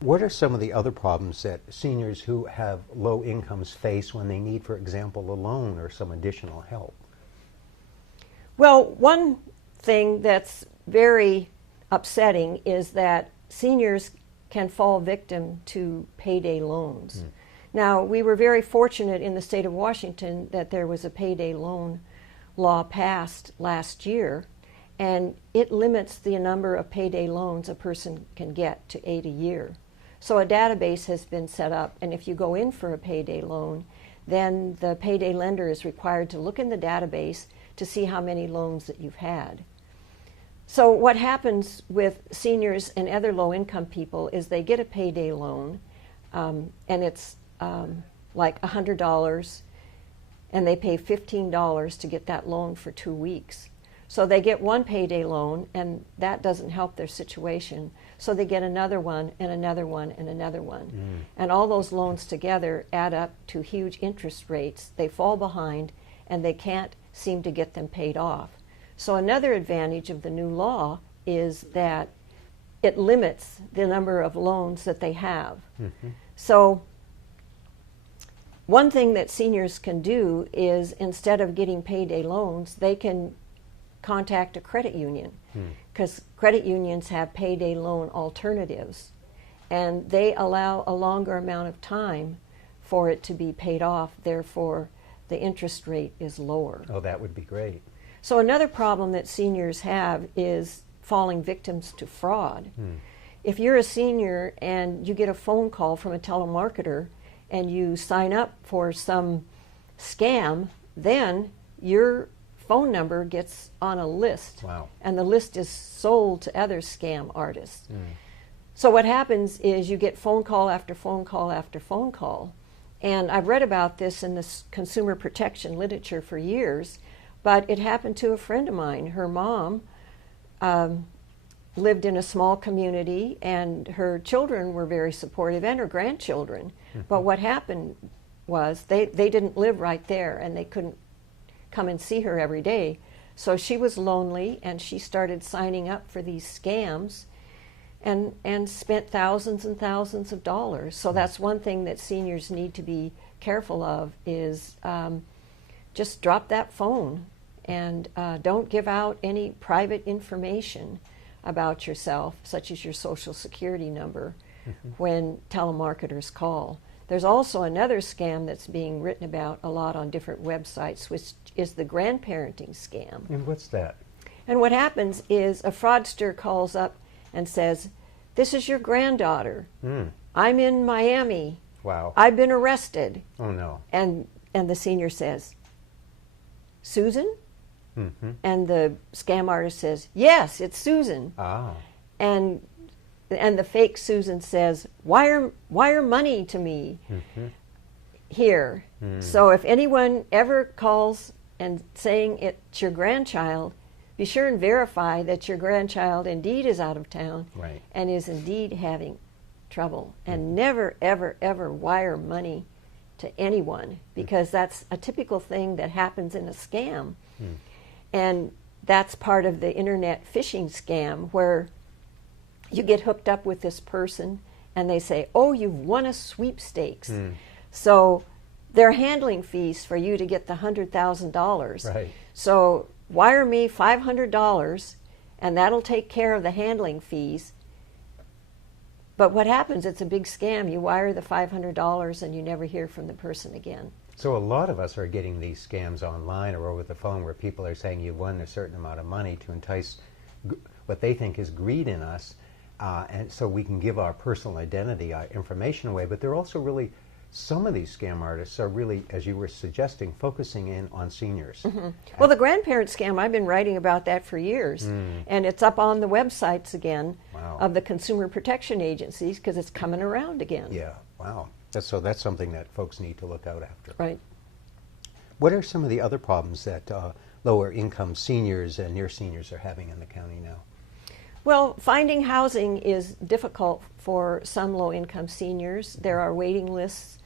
What are some of the other problems that seniors who have low incomes face when they need, for example, a loan or some additional help? Well, one thing that's very upsetting is that seniors can fall victim to payday loans. Now, we were very fortunate in the state of Washington that there was a payday loan law passed last year, and it limits the number of payday loans a person can get to 8 a year. So a database has been set up, and if you go in for a payday loan, then the payday lender is required to look in the database to see how many loans that you've had. So what happens with seniors and other low-income people is they get a payday loan, and it's like $100, and they pay $15 to get that loan for 2 weeks. So they get one payday loan, and that doesn't help their situation. So they get another one, and another one, and another one. And all those loans together add up to huge interest rates. They fall behind, and they can't seem to get them paid off. So another advantage of the new law is that it limits the number of loans that they have. So one thing that seniors can do is, instead of getting payday loans, they can contact a credit union, because credit unions have payday loan alternatives, and they allow a longer amount of time for it to be paid off. Therefore, the interest rate is lower. Oh, that would be great. So another problem that seniors have is falling victims to fraud. If you're a senior and you get a phone call from a telemarketer and you sign up for some scam, then your phone number gets on a list. Wow. And the list is sold to other scam artists. So what happens is you get phone call after phone call after phone call. And I've read about this in the consumer protection literature for years, but it happened to a friend of mine. Her mom lived in a small community, and her children were very supportive, and her grandchildren. But what happened was they didn't live right there, and they couldn't come and see her every day. So she was lonely, and she started signing up for these scams and spent thousands and thousands of dollars. So that's one thing that seniors need to be careful of, is just drop that phone, and don't give out any private information about yourself, such as your social security number, when telemarketers call. There's also another scam that's being written about a lot on different websites, which is the grandparenting scam. And what's that? And what happens is a fraudster calls up and says, "This is your granddaughter. I'm in Miami. Wow. I've been arrested." Oh, no. And the senior says, "Susan?" And the scam artist says, "Yes, it's Susan." And the fake Susan says, wire money to me here. So if anyone ever calls and saying it's your grandchild, be sure and verify that your grandchild indeed is out of town and is indeed having trouble. And never, ever, ever wire money to anyone, because that's a typical thing that happens in a scam. And that's part of the internet phishing scam, where you get hooked up with this person and they say, "Oh, you've won a sweepstakes." So they're handling fees for you to get the $100,000. So wire me $500 and that'll take care of the handling fees. But what happens, it's a big scam. You wire the $500 and you never hear from the person again. So a lot of us are getting these scams online or over the phone, where people are saying you've won a certain amount of money to entice what they think is greed in us, and so we can give our personal identity, our information away. But they're also really, some of these scam artists are really, as you were suggesting, focusing in on seniors. Well, the grandparent scam, I've been writing about that for years, and it's up on the websites again of the consumer protection agencies, because it's coming around again. Yeah, wow. So that's something that folks need to look out after. Right. What are some of the other problems that lower income seniors and near seniors are having in the county now? Well, finding housing is difficult for some low income seniors. There are waiting lists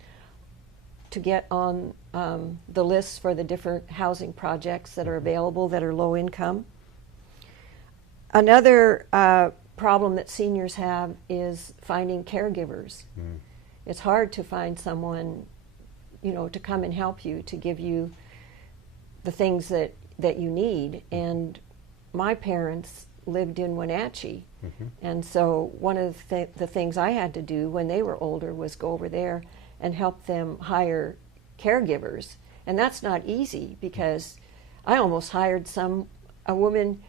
to get on the lists for the different housing projects that are available that are low income. Another problem that seniors have is finding caregivers. It's hard to find someone, to come and help you, to give you the things that you need. And my parents lived in Wenatchee, and so one of the things I had to do when they were older was go over there and help them hire caregivers. And that's not easy, because I almost hired a woman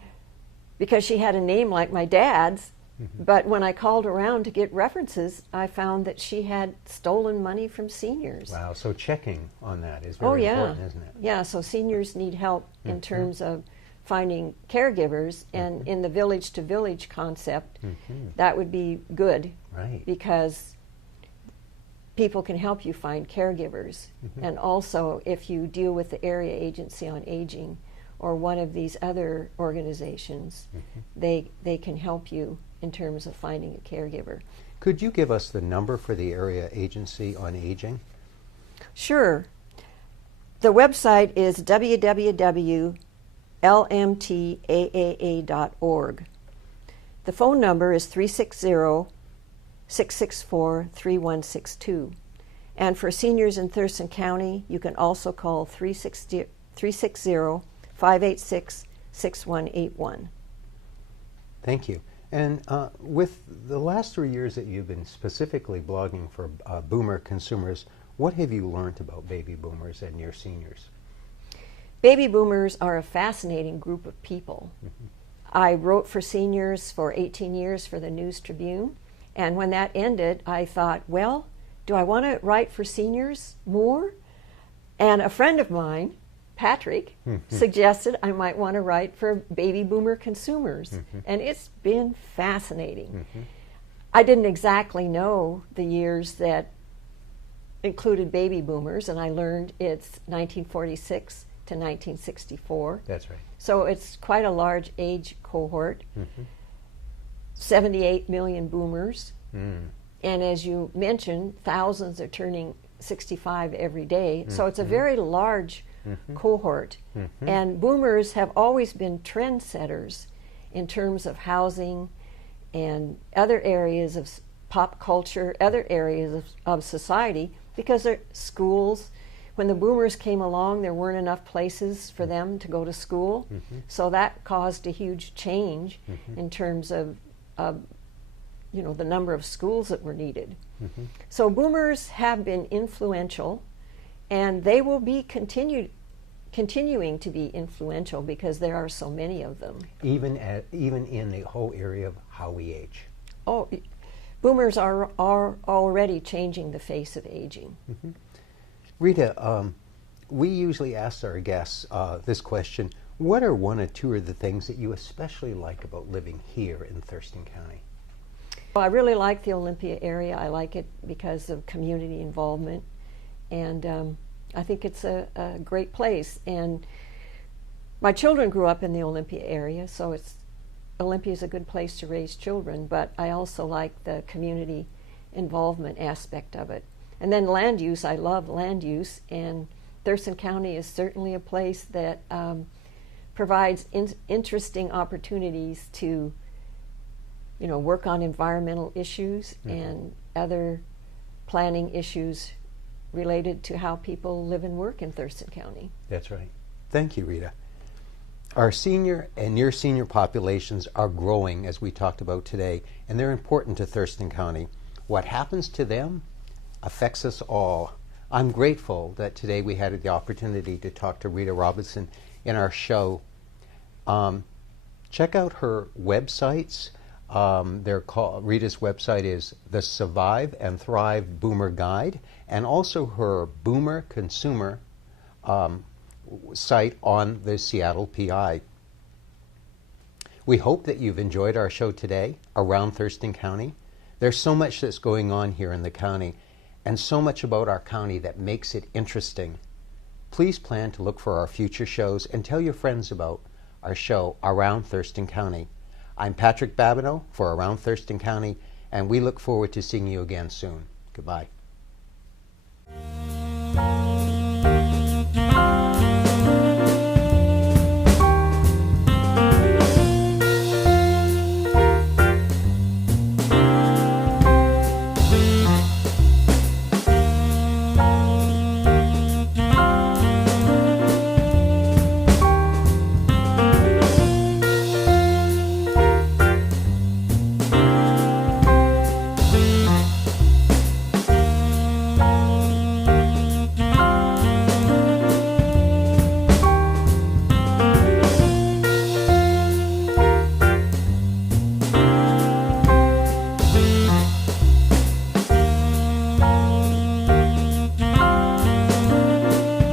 because she had a name like my dad's, but when I called around to get references, I found that she had stolen money from seniors. Wow, so checking on that is very important, isn't it? Yeah, so seniors need help in terms of finding caregivers, and in the village-to-village concept, that would be good, right? Because people can help you find caregivers. And also, if you deal with the Area Agency on Aging or one of these other organizations, they can help you in terms of finding a caregiver. Could you give us the number for the Area Agency on Aging? Sure. The website is www.lmtaaa.org. The phone number is 360-664-3162. And for seniors in Thurston County, you can also call 360-586-6181. Thank you. And with the last 3 years that you've been specifically blogging for boomer consumers, what have you learned about baby boomers and your seniors? Baby boomers are a fascinating group of people. I wrote for seniors for 18 years for the News Tribune, and when that ended, I thought, well, do I want to write for seniors more? And a friend of mine, Patrick, suggested I might want to write for baby boomer consumers, and it's been fascinating. I didn't exactly know the years that included baby boomers, and I learned it's 1946 to 1964. That's right. So it's quite a large age cohort. 78 million boomers. And as you mentioned, thousands are turning 65 every day. So it's a very large cohort. And boomers have always been trendsetters in terms of housing and other areas of pop culture, other areas of society, because their schools, when the boomers came along, there weren't enough places for them to go to school. So that caused a huge change in terms of the number of schools that were needed. So boomers have been influential, and they will be continuing to be influential because there are so many of them. Even in the whole area of how we age. Oh, boomers are already changing the face of aging. Rita, we usually ask our guests this question: what are one or two of the things that you especially like about living here in Thurston County? Well, I really like the Olympia area. I like it because of community involvement, and I think it's a great place. And my children grew up in the Olympia area, so Olympia is a good place to raise children, but I also like the community involvement aspect of it. And then land use, I love land use, and Thurston County is certainly a place that provides interesting opportunities to work on environmental issues and other planning issues related to how people live and work in Thurston County. That's right. Thank you, Rita. Our senior and near senior populations are growing, as we talked about today, and they're important to Thurston County. What happens to them affects us all. I'm grateful that today we had the opportunity to talk to Rita Robinson in our show. Check out her websites. Rita's website is the Survive and Thrive Boomer Guide, and also her Boomer Consumer site on the Seattle PI. We hope that you've enjoyed our show today around Thurston County. There's so much that's going on here in the county, and so much about our county that makes it interesting. Please plan to look for our future shows and tell your friends about our show Around Thurston County. I'm Patrick Babineau for Around Thurston County, and we look forward to seeing you again soon. Goodbye.